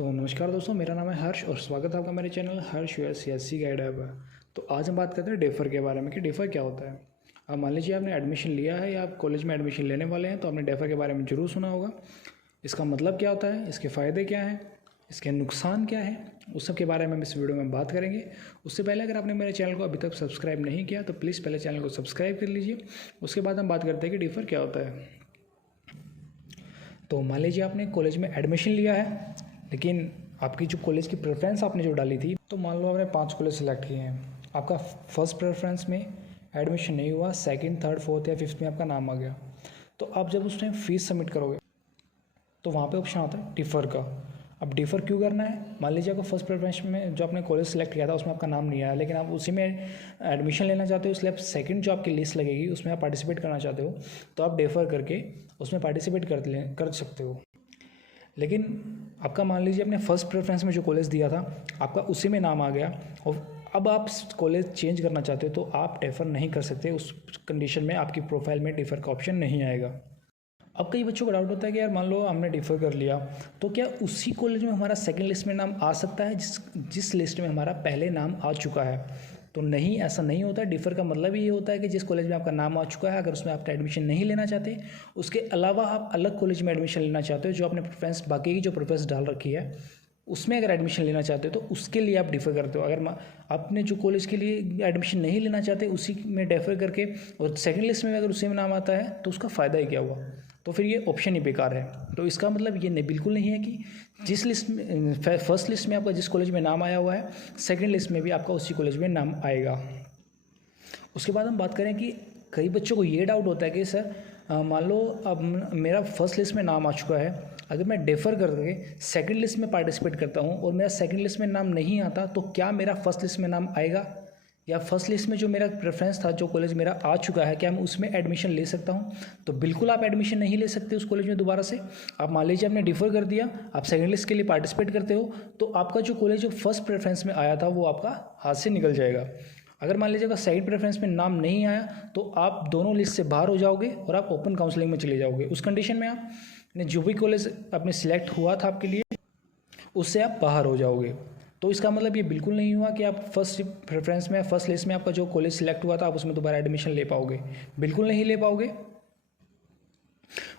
तो नमस्कार दोस्तों, मेरा नाम है हर्ष और स्वागत है आपका मेरे चैनल हर्ष यूएस सीएससी गाइड ऐप है। तो आज हम बात करते हैं डेफर के बारे में कि डेफर क्या होता है। अब मान लीजिए आपने एडमिशन लिया है या आप कॉलेज में एडमिशन लेने वाले हैं, तो आपने डेफर के बारे में ज़रूर सुना होगा। इसका मतलब क्या होता है, इसके फ़ायदे क्या हैं, इसके नुकसान क्या है, उस सब के बारे में हम इस वीडियो में बात करेंगे। उससे पहले अगर आपने मेरे चैनल को अभी तक सब्सक्राइब नहीं किया तो प्लीज़ पहले चैनल को सब्सक्राइब कर लीजिए। उसके बाद हम बात करते हैं कि डेफर क्या होता है। तो मान लीजिए आपने कॉलेज में एडमिशन लिया है, लेकिन आपकी जो कॉलेज की प्रेफरेंस आपने जो डाली थी, तो मान लो आपने 5 कॉलेज सेलेक्ट किए हैं। आपका फर्स्ट प्रेफरेंस में एडमिशन नहीं हुआ, सेकंड, थर्ड, फोर्थ या फिफ्थ में आपका नाम आ गया। तो आप जब उस टाइम फीस सबमिट करोगे तो वहाँ पे ऑप्शन आता है डिफ़र का। अब डिफ़र क्यों करना है? मान लीजिए आपको फर्स्ट प्रेफरेंस में जो आपने कॉलेज सेलेक्ट किया था उसमें आपका नाम नहीं आया, लेकिन आप उसी में एडमिशन लेना चाहते हो, इसलिए आप सेकंड जो आपकी लिस्ट लगेगी उसमें आप पार्टिसिपेट करना चाहते हो, तो आप डिफ़र करके उसमें पार्टिसिपेट कर सकते हो। लेकिन आपका मान लीजिए आपने फर्स्ट प्रेफरेंस में जो कॉलेज दिया था आपका उसी में नाम आ गया और अब आप कॉलेज चेंज करना चाहते हो, तो आप डिफ़र नहीं कर सकते। उस कंडीशन में आपकी प्रोफाइल में डिफ़र का ऑप्शन नहीं आएगा। अब कई बच्चों को डाउट होता है कि यार मान लो हमने डिफ़र कर लिया, तो क्या उसी कॉलेज में हमारा सेकंड लिस्ट में नाम आ सकता है जिस लिस्ट में हमारा पहले नाम आ चुका है? तो नहीं, ऐसा नहीं होता। डिफ़र का मतलब ये होता है कि जिस कॉलेज में आपका नाम आ चुका है, अगर उसमें आप एडमिशन नहीं लेना चाहते, उसके अलावा आप अलग कॉलेज में एडमिशन लेना चाहते हो, जो आपने प्रेफरेंस बाकी की जो प्रेफरेंस डाल रखी है उसमें अगर एडमिशन लेना चाहते हो, तो उसके लिए आप डिफ़र करते हो। अगर आपने जो कॉलेज के लिए एडमिशन नहीं लेना चाहते उसी में डिफ़र करके और सेकंड लिस्ट में अगर उसी में नाम आता है, तो उसका फ़ायदा ही क्या हुआ? तो फिर ये ऑप्शन ही बेकार है। तो इसका मतलब ये नहीं, बिल्कुल नहीं है कि जिस लिस्ट में फर्स्ट लिस्ट में आपका जिस कॉलेज में नाम आया हुआ है, सेकंड लिस्ट में भी आपका उसी कॉलेज में नाम आएगा। उसके बाद हम बात करें कि कई बच्चों को ये डाउट होता है कि सर मान लो अब मेरा फर्स्ट लिस्ट में नाम आ चुका है, अगर मैं डिफ़र करके सेकंड लिस्ट में पार्टिसिपेट करता हूँ और मेरा सेकंड लिस्ट में नाम नहीं आता, तो क्या मेरा फर्स्ट लिस्ट में नाम आएगा? या फर्स्ट लिस्ट में जो मेरा प्रेफरेंस था, जो कॉलेज मेरा आ चुका है, क्या मैं उसमें एडमिशन ले सकता हूँ? तो बिल्कुल आप एडमिशन नहीं ले सकते उस कॉलेज में दोबारा से। आप मान लीजिए आपने डिफ़र कर दिया, आप सेकंड लिस्ट के लिए पार्टिसिपेट करते हो, तो आपका जो कॉलेज जो फर्स्ट प्रेफरेंस में आया था वो आपका हाथ से निकल जाएगा। अगर मान लीजिए अगर सेकंड प्रेफरेंस में नाम नहीं आया, तो आप दोनों लिस्ट से बाहर हो जाओगे और आप ओपन काउंसलिंग में चले जाओगे। उस कंडीशन में आपने जो भी कॉलेज आपने सिलेक्ट हुआ था आपके लिए, उससे आप बाहर हो जाओगे। तो इसका मतलब ये बिल्कुल नहीं हुआ कि आप फर्स्ट प्रेफरेंस में, फर्स्ट लिस्ट में आपका जो कॉलेज सिलेक्ट हुआ था आप उसमें दोबारा एडमिशन ले पाओगे, बिल्कुल नहीं ले पाओगे।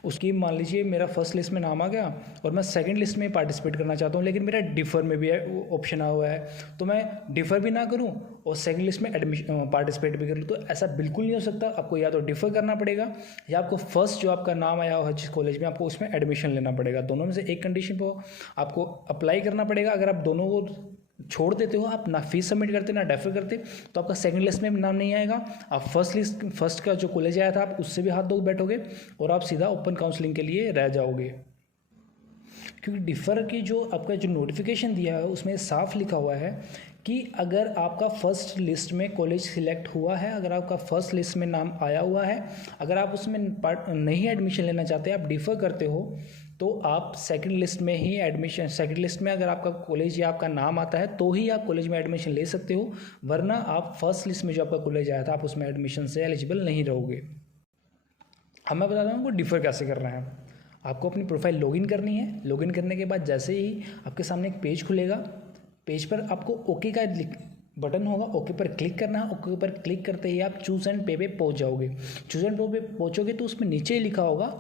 उसकी मान लीजिए मेरा फर्स्ट लिस्ट में नाम आ गया और मैं सेकंड लिस्ट में पार्टिसिपेट करना चाहता हूँ, लेकिन मेरा डिफ़र में भी ऑप्शन आया हुआ है, तो मैं डिफ़र भी ना करूँ और सेकंड लिस्ट में एडमिशन पार्टिसिपेट भी कर लूँ, तो ऐसा बिल्कुल नहीं हो सकता। आपको या तो डिफ़र करना पड़ेगा या आपको फर्स्ट जो आपका नाम आया हुआ जिस कॉलेज में, आपको उसमें एडमिशन लेना पड़ेगा। दोनों में से एक कंडीशन पर आपको अप्लाई करना पड़ेगा। अगर आप दोनों को छोड़ देते हो, आप ना फीस सबमिट करते ना डेफर करते, तो आपका सेकंड लिस्ट में नाम नहीं आएगा। आप फर्स्ट का जो कॉलेज आया था आप उससे भी हाथ धो बैठोगे और आप सीधा ओपन काउंसलिंग के लिए रह जाओगे। क्योंकि डिफ़र की जो आपका जो नोटिफिकेशन दिया है उसमें साफ लिखा हुआ है कि अगर आपका फर्स्ट लिस्ट में कॉलेज सिलेक्ट हुआ है, अगर आपका फर्स्ट लिस्ट में नाम आया हुआ है, अगर आप उसमें नहीं एडमिशन लेना चाहते, आप डिफ़र करते हो, तो आप सेकंड लिस्ट में ही एडमिशन, सेकंड लिस्ट में अगर आपका कॉलेज या आपका नाम आता है तो ही आप कॉलेज में एडमिशन ले सकते हो, वरना आप फर्स्ट लिस्ट में जो आपका कॉलेज आया था आप उसमें एडमिशन से एलिजिबल नहीं रहोगे। अब मैं बताता हूँ डिफ़र कैसे करना है। आपको अपनी प्रोफाइल लॉगिन करनी है। लॉगिन करने के बाद जैसे ही आपके सामने एक पेज खुलेगा, पेज पर आपको ओके का बटन होगा, ओके पर क्लिक करना है। ओके पर क्लिक करते ही आप चूज़ एंड पे पहुँच जाओगे। चूज़ एंड पे पहुँचोगे तो उसमें नीचे ही लिखा होगा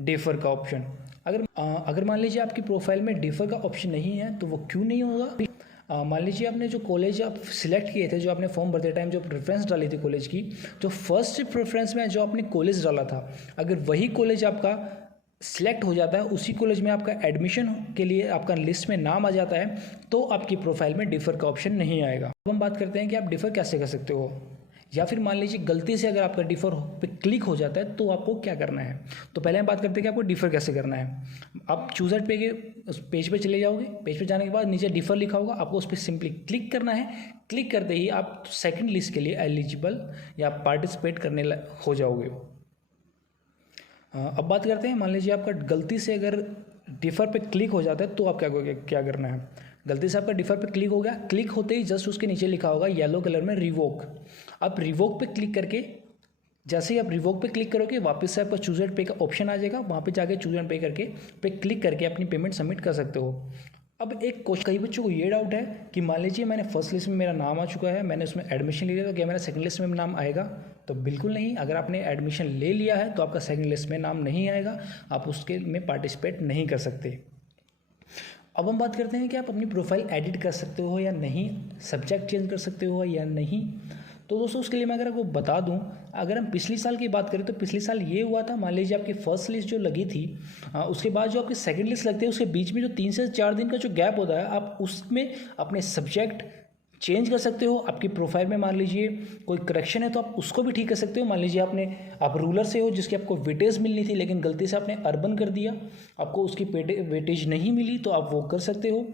डिफ़र का ऑप्शन। अगर मान लीजिए आपकी प्रोफाइल में डिफ़र का ऑप्शन नहीं है, तो वो क्यों नहीं होगा? मान लीजिए आपने जो कॉलेज आप सिलेक्ट किए थे, जो आपने फॉर्म भरते टाइम जो प्रेफरेंस डाली थी कॉलेज की, जो फर्स्ट प्रेफरेंस में जो आपने कॉलेज डाला था, अगर वही कॉलेज आपका सिलेक्ट हो जाता है, उसी कॉलेज में आपका एडमिशन के लिए आपका लिस्ट में नाम आ जाता है, तो आपकी प्रोफाइल में डिफ़र का ऑप्शन नहीं आएगा। अब हम बात करते हैं कि आप डिफ़र कैसे कर सकते हो। या फिर मान लीजिए गलती से अगर आपका डिफ़र पे क्लिक हो जाता है, तो आपको क्या करना है। तो पहले हम बात करते हैं कि आपको डिफ़र कैसे करना है। आप चूज़र पे के उस पेज पे चले जाओगे। पेज पे जाने के बाद नीचे डिफ़र लिखा होगा, आपको उस पर सिंपली क्लिक करना है। क्लिक करते ही आप सेकंड लिस्ट के लिए एलिजिबल या पार्टिसिपेट करने हो जाओगे। अब बात करते हैं, मान लीजिए आपका गलती से अगर डिफ़र पे क्लिक हो जाता है, तो आप क्या करना है। गलती से आपका डिफ़र पे क्लिक हो गया, क्लिक होते ही जस्ट उसके नीचे लिखा होगा येलो कलर में रिवोक। आप रिवोक पे क्लिक करके, जैसे ही आप रिवोक पे क्लिक करोगे, वापस से आपका चूज़ एंड पे का ऑप्शन आ जाएगा। वहाँ पे जाके चूज़ एंड पे क्लिक करके अपनी पेमेंट सबमिट कर सकते हो। अब एक क्वेश्चन कई बच्चों को ये डाउट है कि मान लीजिए मैंने फर्स्ट लिस्ट में मेरा नाम आ चुका है, मैंने उसमें एडमिशन ले लिया, तो क्या मेरा सेकंड लिस्ट में नाम आएगा? तो बिल्कुल नहीं। अगर आपने एडमिशन ले लिया है तो आपका सेकंड लिस्ट में नाम नहीं आएगा, आप उसके में पार्टिसिपेट नहीं कर सकते। अब हम बात करते हैं कि आप अपनी प्रोफाइल एडिट कर सकते हो या नहीं, सब्जेक्ट चेंज कर सकते हो या नहीं। तो दोस्तों उसके लिए मैं अगर आपको बता दूं, अगर हम पिछले साल की बात करें तो पिछले साल ये हुआ था, मान लीजिए आपकी फर्स्ट लिस्ट जो लगी थी, उसके बाद जो आपकी सेकंड लिस्ट लगती है उसके बीच में जो 3 से 4 दिन का जो गैप होता है, आप उसमें अपने सब्जेक्ट चेंज कर सकते हो। आपकी प्रोफाइल में मान लीजिए कोई करेक्शन है तो आप उसको भी ठीक कर सकते हो। मान लीजिए आप रूरल से हो जिसकी आपको वेटेज मिलनी थी लेकिन गलती से आपने अर्बन कर दिया, आपको उसकी वेटेज नहीं मिली, तो आप वो कर सकते हो।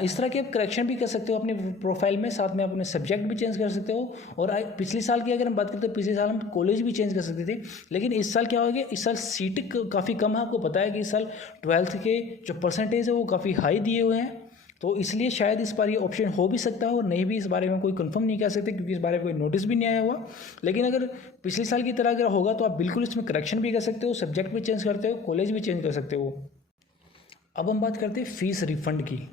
इस तरह के आप करेक्शन भी कर सकते हो अपने प्रोफाइल में, साथ में आप अपने सब्जेक्ट भी चेंज कर सकते हो। और पिछले साल की अगर हम बात करें तो पिछले साल हम कॉलेज भी चेंज कर सकते थे, लेकिन इस साल क्या हो गया, इस साल सीट काफ़ी कम है। आपको पता है कि इस साल 12th के जो परसेंटेज है वो काफ़ी हाई दिए हुए हैं, तो इसलिए शायद इस बार ये ऑप्शन हो भी सकता है और नहीं भी। इस बारे में कोई कंफर्म नहीं कह सकते क्योंकि इस बारे में कोई नोटिस भी नहीं आया हुआ। लेकिन अगर पिछले साल की तरह अगर होगा तो आप बिल्कुल इसमें करेक्शन भी कर सकते हो, सब्जेक्ट भी चेंज करते हो, कॉलेज भी चेंज कर सकते हो। अब हम बात करते हैं फ़ीस रिफ़ंड की।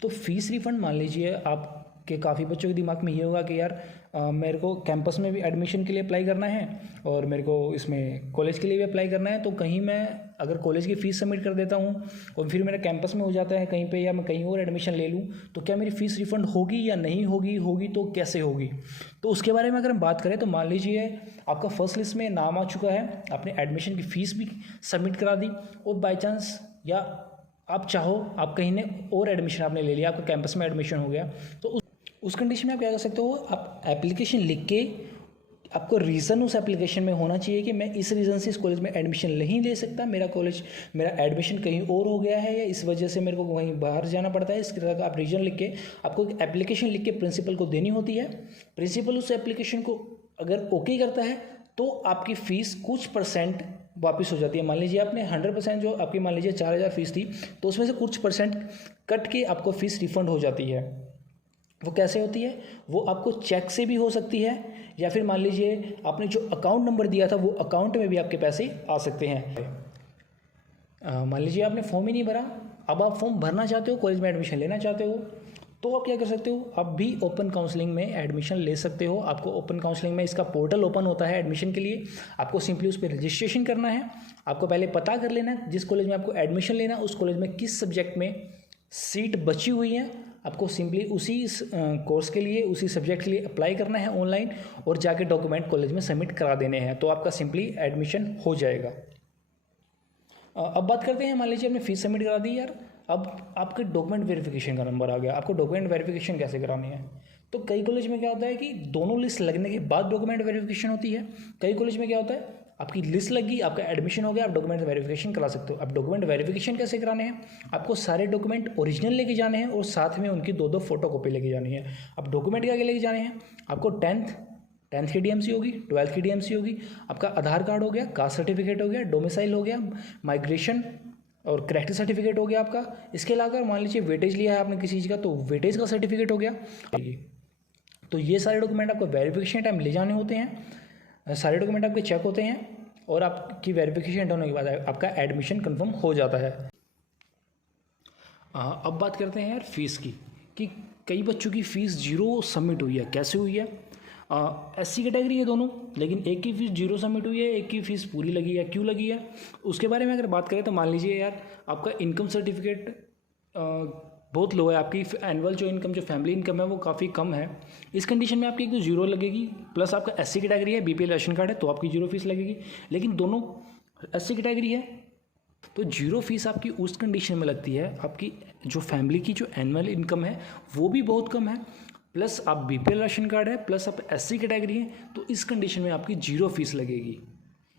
तो फ़ीस रिफ़ंड मान लीजिए आपके काफ़ी बच्चों के दिमाग में ये होगा कि यार मेरे को कैंपस में भी एडमिशन के लिए अप्लाई करना है और मेरे को इसमें कॉलेज के लिए भी अप्लाई करना है, तो कहीं मैं अगर कॉलेज की फ़ीस सबमिट कर देता हूँ और फिर मेरा कैंपस में हो जाता है कहीं पे, या मैं कहीं और एडमिशन ले लूँ, तो क्या मेरी फ़ीस रिफ़ंड होगी या नहीं होगी? होगी तो कैसे होगी? तो उसके बारे में अगर हम बात करें तो मान लीजिए आपका फर्स्ट लिस्ट में नाम आ चुका है, आपने एडमिशन की फ़ीस भी सबमिट करा दी और बाई चांस या आप चाहो आप कहीं ने और एडमिशन आपने ले लिया, आपका कैंपस में एडमिशन हो गया, तो उस कंडीशन में आप क्या कर सकते हो, आप एप्लीकेशन लिख के, आपको रीज़न उस एप्लीकेशन में होना चाहिए कि मैं इस रीज़न से इस कॉलेज में एडमिशन नहीं ले सकता, मेरा एडमिशन कहीं और हो गया है या इस वजह से मेरे को कहीं बाहर जाना पड़ता है। इस तरह का आप रीज़न लिख के आपको एक एप्लीकेशन लिख के प्रिंसिपल को देनी होती है। प्रिंसिपल उस एप्लीकेशन को अगर ओके करता है तो आपकी फ़ीस कुछ परसेंट वापस हो जाती है। मान लीजिए आपने 100% जो आपकी मान लीजिए 4000 फीस थी, तो उसमें से कुछ परसेंट कट के आपको फ़ीस रिफ़ंड हो जाती है। वो कैसे होती है? वो आपको चेक से भी हो सकती है या फिर मान लीजिए आपने जो अकाउंट नंबर दिया था वो अकाउंट में भी आपके पैसे आ सकते हैं। मान लीजिए आपने फॉर्म ही नहीं भरा, अब आप फॉर्म भरना चाहते हो, कॉलेज में एडमिशन लेना चाहते हो, तो आप क्या कर सकते हो, आप भी ओपन काउंसलिंग में एडमिशन ले सकते हो। आपको ओपन काउंसलिंग में इसका पोर्टल ओपन होता है एडमिशन के लिए, आपको सिंपली उस पर रजिस्ट्रेशन करना है। आपको पहले पता कर लेना है जिस कॉलेज में आपको एडमिशन लेना है उस कॉलेज में किस सब्जेक्ट में सीट बची हुई है। आपको सिंपली उसी कोर्स के लिए, उसी सब्जेक्ट के लिए अप्लाई करना है ऑनलाइन और जाके डॉक्यूमेंट कॉलेज में सबमिट करा देने हैं, तो आपका सिंपली एडमिशन हो जाएगा। अब बात करते हैं, मान लीजिए आपने फीस सबमिट करा दी यार, अब आपके डॉक्यूमेंट वेरिफिकेशन का नंबर आ गया, आपको डॉक्यूमेंट वेरिफिकेशन कैसे करानी है। तो कई कॉलेज में क्या होता है कि दोनों लिस्ट लगने के बाद डॉक्यूमेंट वेरिफिकेशन होती है। कई कॉलेज में क्या होता है, आपकी लिस्ट लगी, आपका एडमिशन हो गया, आप डॉक्यूमेंट वेरिफिकेशन करा सकते हो। अब डॉक्यूमेंट वेरिफिकेशन कैसे कराने हैं, आपको सारे डॉक्यूमेंट ओरिजिनल लेके जाने हैं और साथ में उनकी 2-2 फोटोकॉपी लेके जानी है। अब डॉक्यूमेंट क्या लेके जाने हैं, आपको 10th की डीएमसी होगी, 12th की डीएमसी होगी, आपका आधार कार्ड हो गया, कास्ट सर्टिफिकेट हो गया, डोमिसाइल हो गया, माइग्रेशन और करेक्ट सर्टिफिकेट हो गया आपका। इसके अलावा मान लीजिए वेटेज लिया है आपने किसी चीज़ का, तो वेटेज का सर्टिफिकेट हो गया। तो ये सारे डॉक्यूमेंट आपको वेरिफिकेशन टाइम ले जाने होते हैं, सारे डॉक्यूमेंट आपके चेक होते हैं और आपकी वेरिफिकेशन होने के बाद आपका एडमिशन कंफर्म हो जाता है। अब बात करते हैं यार फीस की, कि कई बच्चों की फ़ीस 0 सबमिट हुई है। कैसे हुई है? SC कैटेगरी है दोनों, लेकिन एक की फ़ीस 0 सबमिट हुई है, एक की फ़ीस पूरी लगी है। क्यों लगी है उसके बारे में अगर बात करें तो मान लीजिए यार आपका इनकम सर्टिफिकेट बहुत लो है, आपकी एनुअल जो इनकम, जो फैमिली इनकम है वो काफ़ी कम है। इस कंडीशन में आपकी एक तो 0 लगेगी, प्लस आपका SC कैटेगरी है, BPL राशन कार्ड है, तो आपकी 0 फीस लगेगी। लेकिन दोनों SC कैटेगरी है तो 0 फीस आपकी उस कंडीशन में लगती है, आपकी जो फैमिली की जो एनुअल इनकम है वो भी बहुत कम है, प्लस आप BPL राशन कार्ड है, प्लस आप SC कैटेगरी है, तो इस कंडीशन में आपकी 0 फीस लगेगी।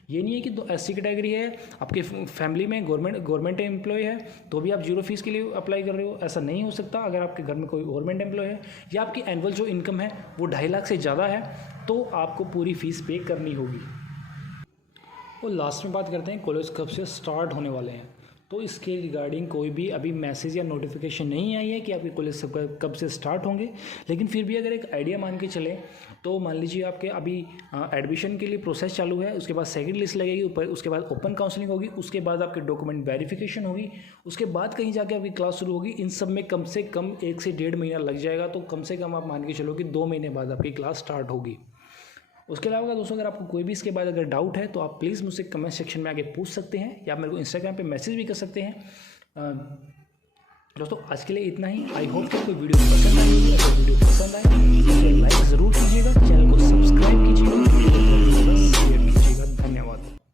ये नहीं है कि SC कैटेगरी है, आपके फैमिली में गवर्नमेंट एम्प्लॉय है तो भी आप 0 फीस के लिए अप्लाई कर रहे हो, ऐसा नहीं हो सकता। अगर आपके घर में कोई गवर्नमेंट एम्प्लॉय है या आपकी एनुअल जो इनकम है वो 2.5 लाख से ज़्यादा है तो आपको पूरी फीस पे करनी होगी। और लास्ट में बात करते हैं कॉलेज कब से स्टार्ट होने वाले हैं। तो इसके रिगार्डिंग कोई भी अभी मैसेज या नोटिफिकेशन नहीं आई है कि आपके कॉलेज सब कब से स्टार्ट होंगे। लेकिन फिर भी अगर एक आइडिया मान के चले तो मान लीजिए आपके अभी एडमिशन के लिए प्रोसेस चालू है, उसके बाद सेकंड लिस्ट लगेगी, ऊपर उसके बाद ओपन काउंसलिंग होगी, उसके बाद आपके डॉक्यूमेंट वेरिफिकेशन होगी, उसके बाद कहीं जाके आपकी क्लास शुरू होगी। इन सब में कम से कम 1 से 1.5 महीना लग जाएगा। तो कम से कम आप मान के चलो कि 2 महीने बाद आपकी क्लास स्टार्ट होगी। उसके अलावा दोस्तों अगर आपको कोई भी इसके बाद अगर डाउट है तो आप प्लीज़ मुझसे कमेंट सेक्शन में आके पूछ सकते हैं या मेरे को इंस्टाग्राम पे मैसेज भी कर सकते हैं। दोस्तों आज के लिए इतना ही। आई होप कि आपको वीडियो पसंद आई होगी।